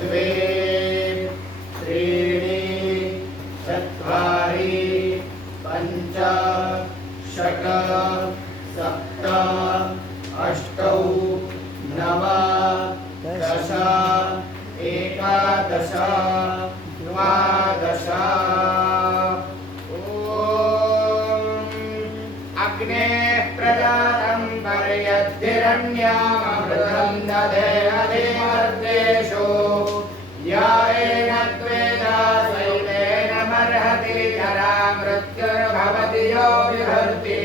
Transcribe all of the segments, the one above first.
द्वे त्रीणि चत्वारि पञ्च षट् सप्त अष्टौ नव दश एकादश द्वादश प्रजातं पर्यद्धिरण्यामृतं दधेहदेवर्देषु यायेन त्वेदा सैतेन मर्हति जरा मृत्युर्भवति यो विहर्ति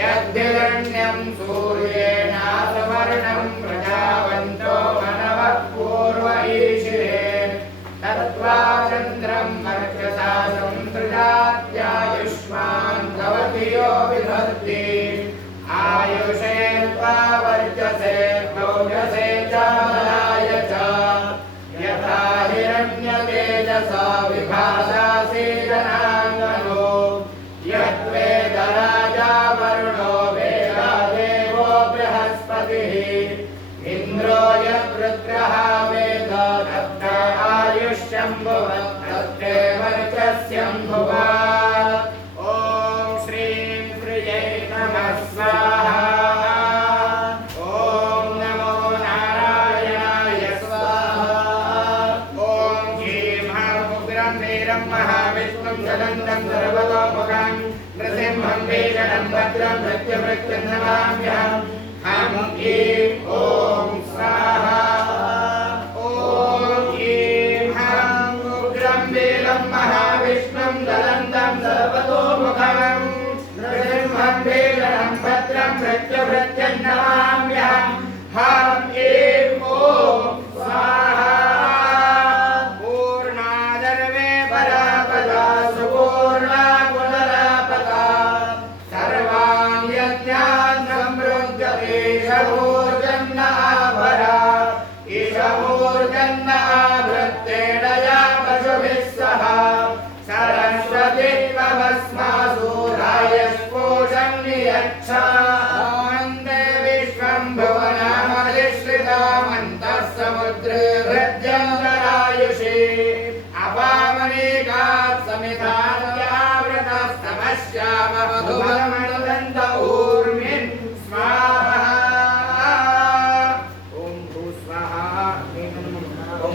यद्धिरण्यं सूर्येण सुवर्णं प्रजावन्तो मनवः पूर्व ईशिरे तत्त्वा चन्द्रं वर्चसा संसृजात्यायुष्मान् भवति यो विभर्ति आयुषे त्वा वर्चसे प्रोजसे च बलाय च यथा हिरण्यतेजसा विभासासि जनाङ्गनो यद्वेदराजा वरुणो वेददेवो बृहस्पतिः इन्द्रो यद्रुद्रः वेद तत्र आयुष्यम्भुवत् तत्ते वर्चस्यम्भुवा ॐ श्रीं श्रियै नमः स्वाहा ॐ नमो नारायणाय स्वाहा ॐ ह्रीं उग्रं वीरं महाविष्णुं ज्वलन्तं सर्वतोमुखं नृसिंहं भीषणं भद्रं मृत्युमृत्युं नमाम्यहम् हम ह्रीं ॐ स्वाहा ॐ ह्रीं हम उग्रं वीरं महाविष्णुं ज्वलन्तं सर्वतोमुखं नृसिंहं भीषणं भद्रं मृत्युमृत्युं नमाम्यहम् हम ह्रीं ॐ स्वाहा पूर्णादर्वे परापदा सुपूर्णा पुनरापदा सर्वान् यज्ञान् ईशमूर्जन्नाभरा ईशमूर्जन्नाभृत्तेन या पशुभिः सह सरस्वती त्वमस्मासु रायस्पोषं नियच्छान्ते विश्वं भुवनमधिश्रितामन्तः समुद्रे हृद्यन्तरायुषे अपामनेकात् समिधान्यावृतस्तमश्यामधुमदमनुदन्त ऊर्मिन् स्वाहा ॐ भू स्वाहा ॐ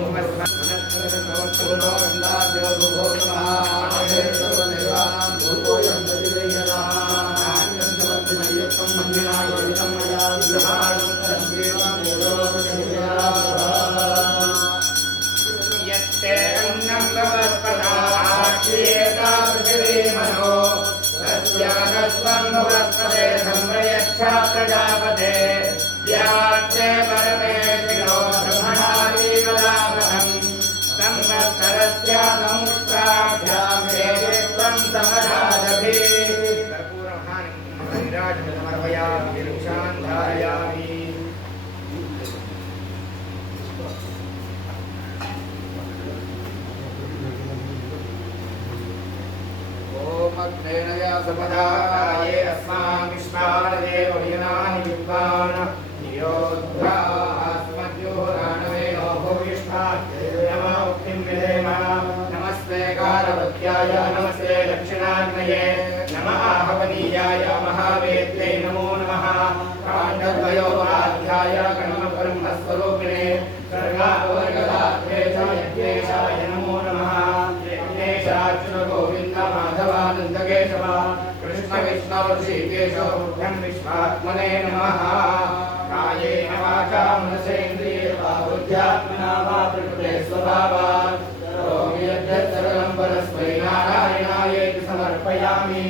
यत्ते अन्नं भवत्पदाक्षियेता पृथिवीमनो तस्यानस्वं भवत्पदे संप्रयच्छा प्रजापते याच्चे परमे शिरो ब्रह्मणावीवदामहं संवत्सरस्यासमुष्ट्राभ्यां वेदित्वं समधादभि कर्पूरहानिराजमर्पयामि वृक्षान् धारयामि अग्नेन या सपदाये अस्मान् विश्वादेव विनानि विद्वान् नियोद्धा अस्मद्योराणवेनो भूयिष्ठात् नमोक्तिं विधेम नमस्ते कारवत्याय नमस्ते दक्षिणाग्नये नमः आहवनीयाय महावेद्यै नमो नमः काण्डद्वयोपाध्याय गणब्रह्मस्वरूपिणे सर्गावर्गदात्रे च यज्ञेशाय नमो नमः यज्ञेशाच्युत गोविन्द माधवानन्द केशव कृष्ण विष्णु ऋषिकेशो बुद्धं विश्वात्मने नमः कायेन वाचा मनसेन्द्रियेर्वा बुद्ध्यात्मना वा प्रकृते स्वभावात् करोमि यद्यत् सकलं परस्मै नारायणायेति समर्पयामि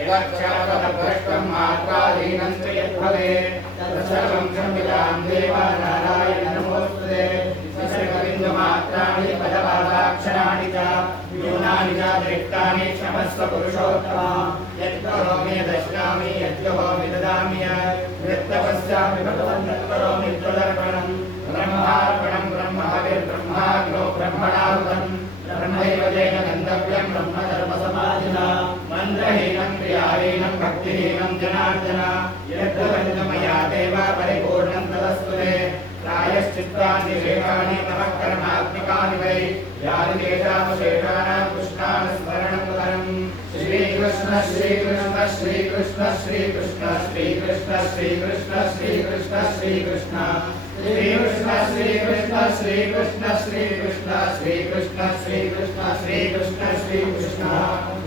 यदक्षरपदभ्रष्टं मात्राहीनं च यद्भवेत् तत्सर्वं क्षम्यतां देव नारायण नमोऽस्तुते विसर्गबिन्दुमात्राणि पदपादाक्षराणि च न्यूनानि च दृष्टानि क्षमस्व पुरुषोत्तम यत्करोमि यदश्नामि यद्गहोमि ददामि यत्तपस्यामि भगवन् तत्करोमि त्वदर्पणम् ब्रह्मार्पणं ब्रह्महविर्ब्रह्माग्नो ब्रह्मणाहुतं ब्रह्मैव तेन गन्तव्यं ब्रह्मधर्मसमाधिना मन्त्रहीनं क्रियाहीनं भक्तिहीनं जनार्दन यद्गवन्तमया देव परिपूर्णं तदस्तु ते प्रायश्चित्तानि विवेकानि तव कर्मा आदिकेशावशेषाणां पुष्णान् स्मरणं परम् श्रीकृष्ण श्रीकृष्ण श्रीकृष्ण श्रीकृष्ण श्रीकृष्ण श्रीकृष्ण श्रीकृष्ण श्रीकृष्ण श्रीकृष्ण श्रीकृष्ण श्रीकृष्ण श्रीकृष्ण श्रीकृष्ण श्रीकृष्ण श्रीकृष्ण श्रीकृष्ण